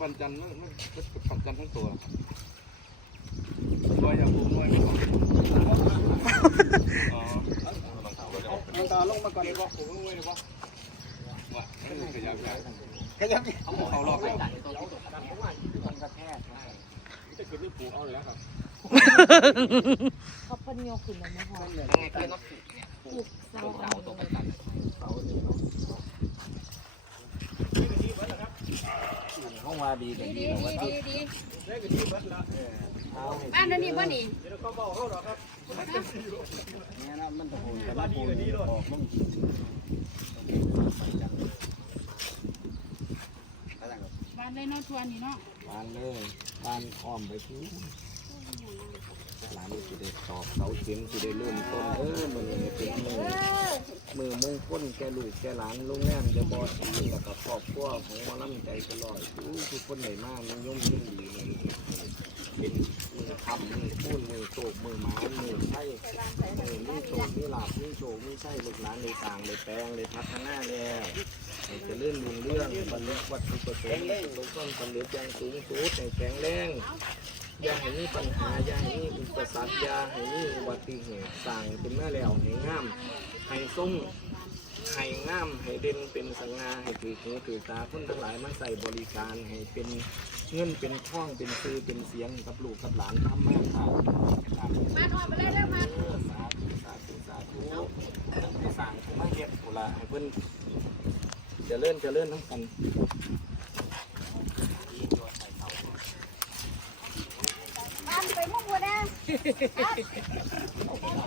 ผูกตัวปันจันทร์มันมันมันปันจันทร์ทั้งตัวว่าอย่างผูกว่าไม่ของอ๋อเอาตาลงมาก่อนนี่บอกผูกไว้เลยบอกว่าไม่ขยับใหญ่ขยับเขาเขารอบเลยมันกระแทกจะขึ้นที่ผูกเอาเลยครับเขาเป็นโยขึ้นแล้วนะคะมันเลยยังไงเพื่อนต้องถูกเนี่ยปลูกเสาเสาตกกันตันเสานี่เนาะ ห้องว่าดีกันดีดีดีดีดีบ้านนั่นนี่บ่นี่เนี่ยนะมันตะโกนกันว่าดีกันออกมึงบ้านได้นอนทวนนี่เนาะบานเลยบ้านอ้อมไปที่หลานนี่สิได้ตอกเสาเข็มสิได้เริ่มต้นเออมันนี่เป็นมือ มือมงคลแกลูกแกหลานลุงแง่จะบอดแล้วก็ครอบครัวของหมอลำใจตลอดทุกคนไหนมากมันย่อมยิ่งดีเลยเป็นมือทำมือพูดมือโศกมือหมามือไส้มือมีโศกมีหลาบมีโศกมีไส้ลูกหลานในต่างในแปลงในพัฒนาแล้วจะเลื่อนลุงเรื่องบรรลุวัตถุประสงค์ลงต้นสำเร็จอย่างสูงสุดในแข็งแรงอย่าให้มีปัญหาอย่าให้มีอุปสรรคอย่าให้มีอุบัติเหตุสั่งขึ้นมาแล้วให้งาม ให้ส้มให้งามให้เด่นเป็นสง่าให้ถือหูถือตาคนทั้งหลายมาใส่บริการให้เป็นเงินเป็นท่องเป็นซื้อเป็นเสียงกับลูกกับหลานทำมากค่ะมาทอดไปเลยเด้อมาสาธุสาธุสาธุให้สั่งขึ้นมาเฮ็ดโบราให้เพิ่อนจะเลื่อนจะเลื่อนทั้งกันบ้านไปมุ่งบัวนะเ